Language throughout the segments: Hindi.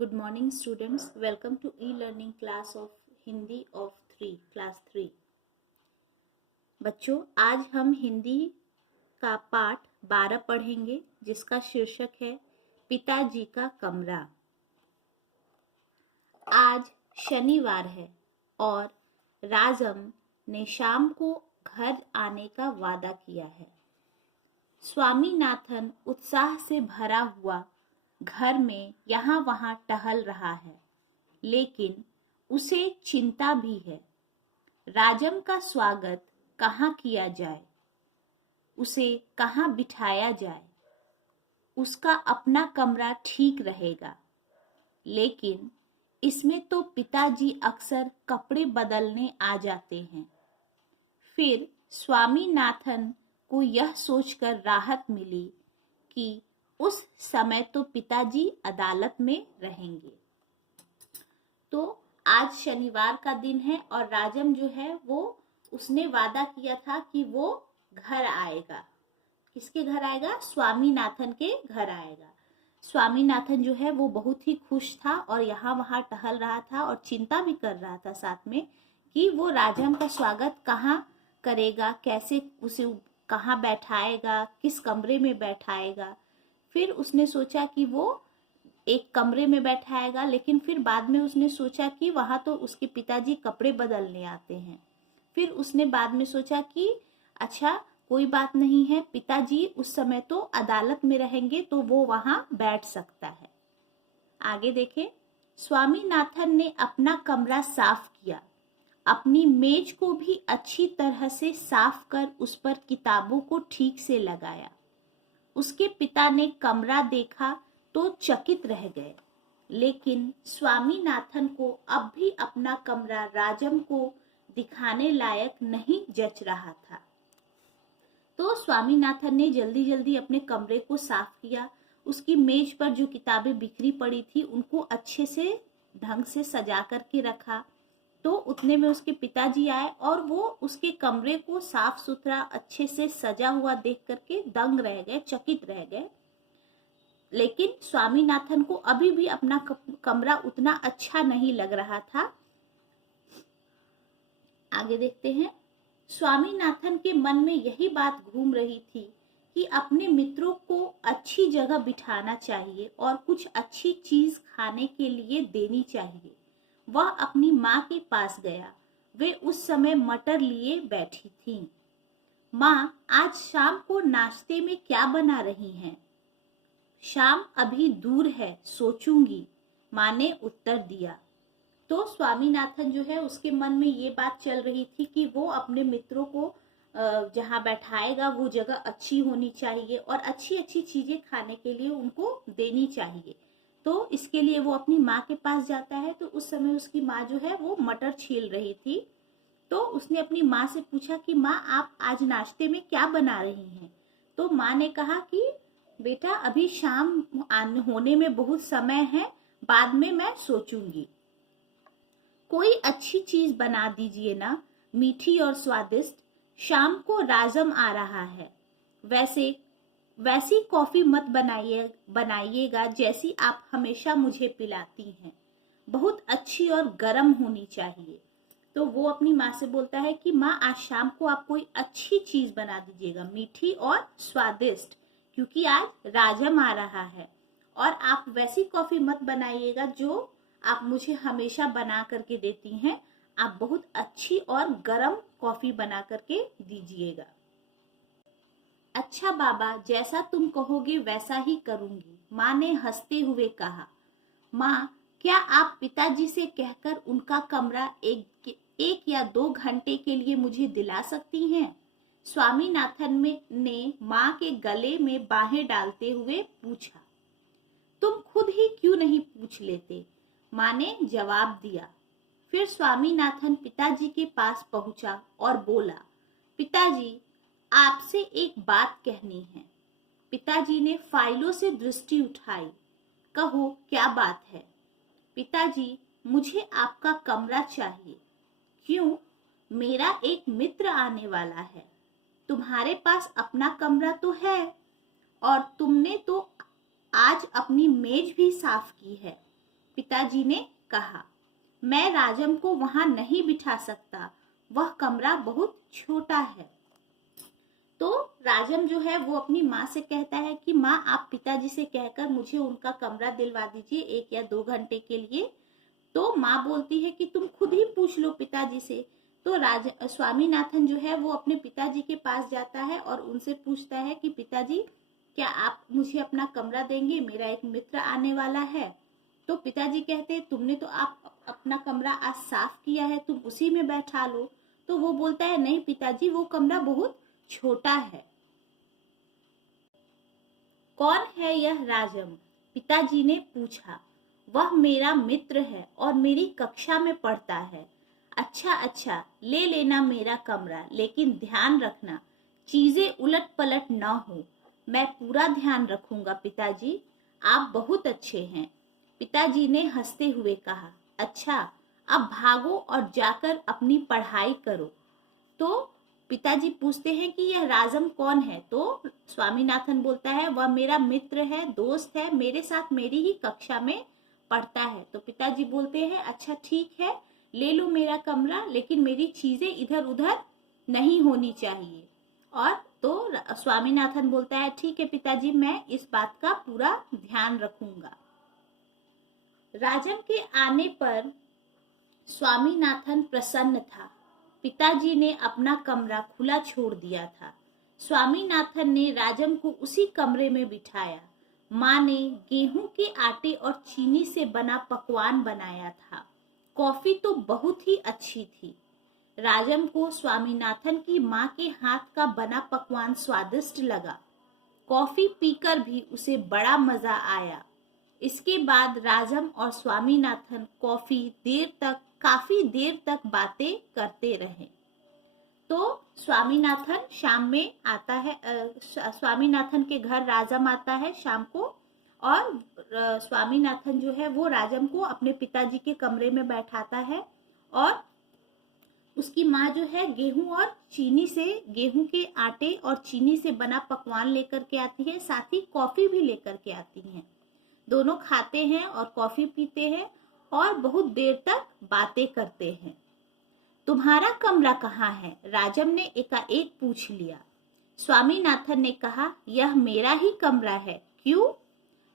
Good morning students. Welcome to e-learning class of Hindi of 3 class 3. बच्चों, आज हम हिंदी का पाठ 12 पढ़ेंगे जिसका शीर्षक है पिताजी का कमरा। आज शनिवार है और राजम ने शाम को घर आने का वादा किया है। स्वामीनाथन उत्साह से भरा हुआ घर में यहाँ वहाँ टहल रहा है, लेकिन उसे चिंता भी है। राजम का स्वागत कहाँ किया जाए, उसे कहाँ बिठाया जाए। उसका अपना कमरा ठीक रहेगा, लेकिन इसमें तो पिताजी अक्सर कपड़े बदलने आ जाते हैं। फिर स्वामीनाथन को यह सोचकर राहत मिली कि उस समय तो पिताजी अदालत में रहेंगे। तो आज शनिवार का दिन है और राजम जो है वो उसने वादा किया था कि वो घर आएगा। किसके घर आएगा? स्वामीनाथन के घर आएगा। स्वामीनाथन जो है वो बहुत ही खुश था और यहाँ वहाँ टहल रहा था और चिंता भी कर रहा था साथ में कि वो राजम का स्वागत कहाँ करेगा, कैसे उसे कहाँ बैठाएगा, किस कमरे में बैठाएगा। फिर उसने सोचा कि वो एक कमरे में बैठाएगा, लेकिन फिर बाद में उसने सोचा कि वहां तो उसके पिताजी कपड़े बदलने आते हैं। फिर उसने बाद में सोचा कि अच्छा कोई बात नहीं है, पिताजी उस समय तो अदालत में रहेंगे तो वो वहां बैठ सकता है। आगे देखें। स्वामीनाथन ने अपना कमरा साफ किया, अपनी मेज को भी अच्छी तरह से साफ कर उस पर किताबों को ठीक से लगाया। उसके पिता ने कमरा देखा तो चकित रह गए, लेकिन स्वामीनाथन को अब भी अपना कमरा राजम को दिखाने लायक नहीं जच रहा था। तो स्वामीनाथन ने जल्दी जल्दी अपने कमरे को साफ किया। उसकी मेज पर जो किताबें बिखरी पड़ी थी उनको अच्छे से ढंग से सजा करके रखा। तो उतने में उसके पिताजी आए और वो उसके कमरे को साफ सुथरा अच्छे से सजा हुआ देख करके दंग रह गए, चकित रह गए। लेकिन स्वामीनाथन को अभी भी अपना कमरा उतना अच्छा नहीं लग रहा था। आगे देखते हैं। स्वामीनाथन के मन में यही बात घूम रही थी कि अपने मित्रों को अच्छी जगह बिठाना चाहिए और कुछ अच्छी चीज खाने के लिए देनी चाहिए। वह अपनी माँ के पास गया। वे उस समय मटर लिए बैठी थीं। माँ, आज शाम को नाश्ते में क्या बना रही हैं? शाम अभी दूर है, सोचूंगी, माँ ने उत्तर दिया। तो स्वामीनाथन जो है उसके मन में ये बात चल रही थी कि वो अपने मित्रों को जहाँ बैठाएगा वो जगह अच्छी होनी चाहिए और अच्छी अच्छी चीजें खाने के लिए उनको देनी चाहिए। तो इसके लिए वो अपनी माँ के पास जाता है। तो उस समय उसकी माँ जो है वो मटर छील रही थी। तो उसने अपनी माँ से पूछा कि माँ, आप आज नाश्ते में क्या बना रही हैं? तो माँ ने कहा कि बेटा अभी शाम होने में बहुत समय है, बाद में मैं सोचूंगी। कोई अच्छी चीज बना दीजिए ना, मीठी और स्वादिष्ट। शाम को राजम आ रहा है। वैसी कॉफी मत बनाइएगा जैसी आप हमेशा मुझे पिलाती हैं। बहुत अच्छी और गर्म होनी चाहिए। तो वो अपनी माँ से बोलता है कि माँ, आज शाम को आप कोई अच्छी चीज बना दीजिएगा, मीठी और स्वादिष्ट, क्योंकि आज राजम आ रहा है। और आप वैसी कॉफी मत बनाइएगा जो आप मुझे हमेशा बना करके देती हैं। आप बहुत अच्छी और गर्म कॉफी बना करके दीजिएगा। अच्छा बाबा, जैसा तुम कहोगे वैसा ही करूंगी, माँ ने हंसते हुए कहा। माँ, क्या आप पिताजी से कहकर उनका कमरा एक या 2 घंटे के लिए मुझे दिला सकती हैं? स्वामीनाथन ने माँ के गले में बाहें डालते हुए पूछा। तुम खुद ही क्यों नहीं पूछ लेते? माँ ने जवाब दिया। फिर स्वामीनाथन पिताजी के पास पहुंचा और बोला, पिताजी, आपसे एक बात कहनी है। पिताजी ने फाइलों से दृष्टि उठाई। कहो, क्या बात है? पिताजी, मुझे आपका कमरा चाहिए। क्यों? मेरा एक मित्र आने वाला है। तुम्हारे पास अपना कमरा तो है और तुमने तो आज अपनी मेज भी साफ की है। पिताजी ने कहा। मैं राजम को वहां नहीं बिठा सकता, वह कमरा बहुत छोटा है। तो राजम जो है वो अपनी माँ से कहता है कि माँ, आप पिताजी से कहकर मुझे उनका कमरा दिलवा दीजिए 1 या 2 घंटे के लिए। तो माँ बोलती है कि तुम खुद ही पूछ लो पिताजी से। तो स्वामीनाथन जो है वो अपने पिताजी के पास जाता है और उनसे पूछता है कि पिताजी, क्या आप मुझे अपना कमरा देंगे? मेरा एक मित्र आने वाला है। तो पिताजी कहते हैं, तुमने तो आप अपना कमरा आज साफ किया है, तुम उसी में बैठा लो। तो वो बोलता है, नहीं पिताजी, वो कमरा बहुत छोटा है। कौन है यह राजम? पिताजी ने पूछा। वह मेरा मित्र है और मेरी कक्षा में पढ़ता है। अच्छा अच्छा, ले लेना मेरा कमरा, लेकिन ध्यान रखना चीजें उलट पलट न हो। मैं पूरा ध्यान रखूंगा पिताजी, आप बहुत अच्छे हैं। पिताजी ने हंसते हुए कहा। अच्छा, अब भागो और जाकर अपनी पढ़ाई करो। तो पिताजी पूछते हैं कि यह राजम कौन है? तो स्वामीनाथन बोलता है, वह मेरा मित्र है, दोस्त है, मेरे साथ मेरी ही कक्षा में पढ़ता है। तो पिताजी बोलते हैं, अच्छा ठीक है, ले लो मेरा कमरा, लेकिन मेरी चीजें इधर उधर नहीं होनी चाहिए। और तो स्वामीनाथन बोलता है, ठीक है पिताजी, मैं इस बात का पूरा ध्यान रखूंगा। राजम के आने पर स्वामीनाथन प्रसन्न था। पिताजी ने अपना कमरा खुला छोड़ दिया था। स्वामीनाथन ने राजम को उसी कमरे में बिठाया। माँ ने गेहूं के आटे और चीनी से बना पकवान बनाया था। कॉफी तो बहुत ही अच्छी थी। राजम को स्वामीनाथन की माँ के हाथ का बना पकवान स्वादिष्ट लगा। कॉफी पीकर भी उसे बड़ा मजा आया। इसके बाद राजम और स्वामीनाथन काफी देर तक बातें करते रहे। तो स्वामीनाथन शाम में आता है, स्वामीनाथन के घर राजम आता है शाम को, और स्वामीनाथन जो है वो राजम को अपने पिताजी के कमरे में बैठाता है और उसकी माँ जो है गेहूं के आटे और चीनी से बना पकवान लेकर के आती है, साथ ही कॉफी भी लेकर के आती हैं। दोनों खाते हैं और कॉफी पीते हैं और बहुत देर तक बातें करते हैं। तुम्हारा कमरा कहाँ है? राजम ने एकाएक पूछ लिया। स्वामीनाथन ने कहा, यह मेरा ही कमरा है। क्यों?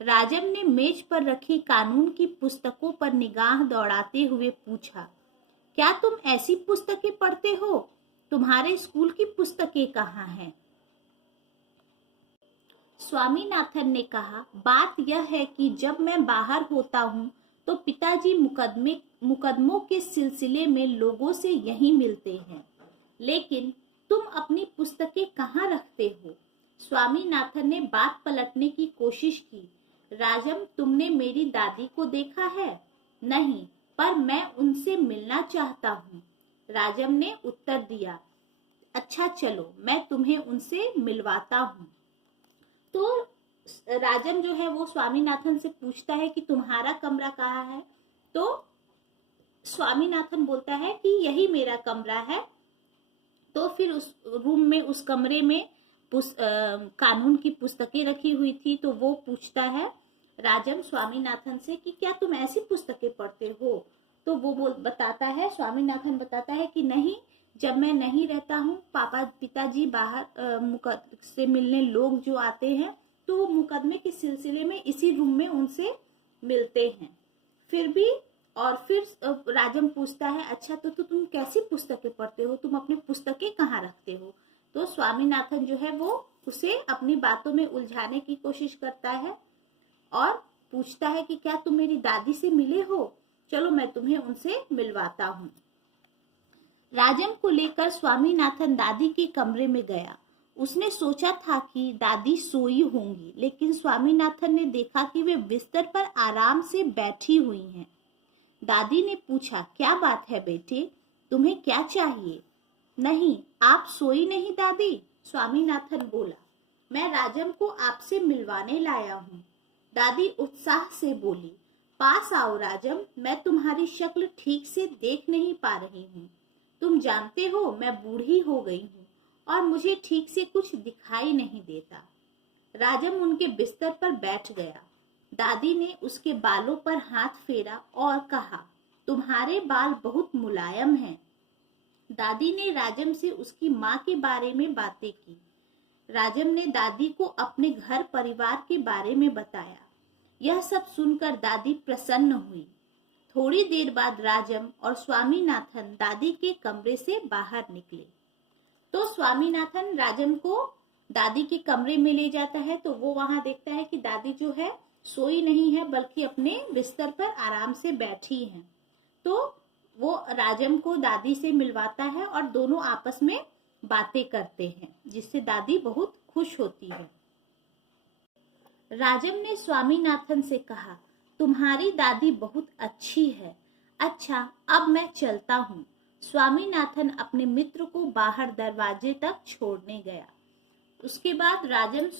राजम ने मेज पर रखी कानून की पुस्तकों पर निगाह दौड़ाते हुए पूछा। क्या तुम ऐसी पुस्तकें पढ़ते हो? तुम्हारे स्कूल की पुस्तकें कहाँ हैं? स्वामीनाथन ने कहा, बात यह है कि जब मैं बाहर होता हूँ तो पिताजी मुकदमों के सिलसिले में लोगों से यहीं मिलते हैं। लेकिन तुम अपनी पुस्तकें कहाँ रखते हो? स्वामीनाथन ने बात पलटने की कोशिश की। राजम, तुमने मेरी दादी को देखा है? नहीं, पर मैं उनसे मिलना चाहता हूँ। राजम ने उत्तर दिया। अच्छा चलो, मैं तुम्हें उनसे मिलवाता हूँ। तो राजम जो है वो स्वामीनाथन से पूछता है कि तुम्हारा कमरा कहाँ है? तो स्वामीनाथन बोलता है कि यही मेरा कमरा है। तो फिर उस रूम में, उस कमरे में कानून की पुस्तकें रखी हुई थी। तो वो पूछता है राजम स्वामीनाथन से कि क्या तुम ऐसी पुस्तकें पढ़ते हो? तो वो बताता है, स्वामीनाथन बताता है कि नहीं, जब मैं नहीं रहता हूँ, पिताजी बाहर से मिलने लोग जो आते हैं तो वो मुकदमे के सिलसिले में इसी रूम में उनसे मिलते हैं। फिर राजम पूछता है, अच्छा तो तुम कैसी पुस्तकें पढ़ते हो? तुम अपनी पुस्तकें कहाँ रखते हो? तो स्वामीनाथन जो है वो उसे अपनी बातों में उलझाने की कोशिश करता है और पूछता है कि क्या तुम मेरी दादी से मिले हो? चलो मैं तुम्हें उनसे मिलवाता हूँ। राजम को लेकर स्वामीनाथन दादी के कमरे में गया। उसने सोचा था कि दादी सोई होंगी, लेकिन स्वामीनाथन ने देखा कि वे बिस्तर पर आराम से बैठी हुई हैं। दादी ने पूछा, क्या बात है बेटे, तुम्हें क्या चाहिए? नहीं, आप सोई नहीं दादी, स्वामीनाथन बोला। मैं राजम को आपसे मिलवाने लाया हूँ। दादी उत्साह से बोली, पास आओ राजम, मैं तुम्हारी शक्ल ठीक से देख नहीं पा रही हूँ। तुम जानते हो मैं बूढ़ी हो गई हूँ और मुझे ठीक से कुछ दिखाई नहीं देता। राजम उनके बिस्तर पर बैठ गया। दादी ने उसके बालों पर हाथ फेरा और कहा, तुम्हारे बाल बहुत मुलायम हैं। दादी ने राजम से उसकी माँ के बारे में बातें की। राजम ने दादी को अपने घर परिवार के बारे में बताया। यह सब सुनकर दादी प्रसन्न हुई। थोड़ी देर बाद राजम और स्वामीनाथन दादी के कमरे से बाहर निकले। तो स्वामीनाथन राजम को दादी के कमरे में ले जाता है, तो वो वहां देखता है कि दादी जो है सोई नहीं है, बल्कि अपने बिस्तर पर आराम से बैठी हैं। तो वो राजम को दादी से मिलवाता है और दोनों आपस में बातें करते हैं, जिससे दादी बहुत खुश होती है। राजम ने स्वामीनाथन से कहा, तुम्हारी दादी बहुत अच्छी है। अच्छा, अब मैं चलता हूँ। स्वामीनाथन अपने मित्र को बाहर दरवाजे तक छोड़ने गया। उसके बाद राजन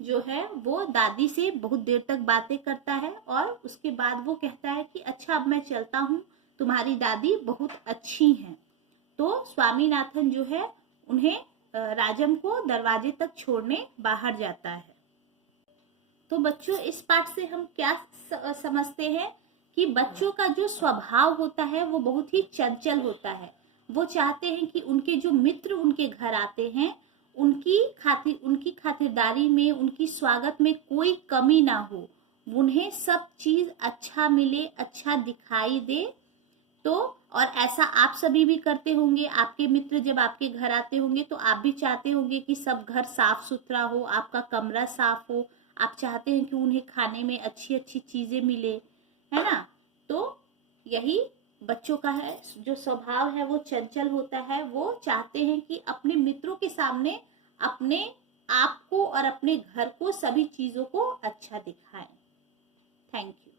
जो है वो दादी से बहुत देर तक बातें करता है और उसके बाद वो कहता है कि अच्छा, अब मैं चलता हूँ, तुम्हारी दादी बहुत अच्छी हैं। तो स्वामीनाथन जो है उन्हें राजम को दरवाजे तक छोड़ने बाहर जाता है। तो बच्चों, इस पाठ से हम क्या समझते हैं कि बच्चों का जो स्वभाव होता है वो बहुत ही चंचल होता है। वो चाहते हैं कि उनके जो मित्र उनके घर आते हैं उनकी खातिरदारी में, उनकी स्वागत में कोई कमी ना हो, उन्हें सब चीज अच्छा मिले, अच्छा दिखाई दे। तो और ऐसा आप सभी भी करते होंगे। आपके मित्र जब आपके घर आते होंगे तो आप भी चाहते होंगे कि सब घर साफ सुथरा हो, आपका कमरा साफ हो, आप चाहते हैं कि उन्हें खाने में अच्छी अच्छी चीजें मिले, है ना। तो यही बच्चों का है, जो स्वभाव है वो चंचल होता है। वो चाहते हैं कि अपने मित्रों के सामने अपने आप को और अपने घर को, सभी चीजों को अच्छा दिखाएं। Thank you.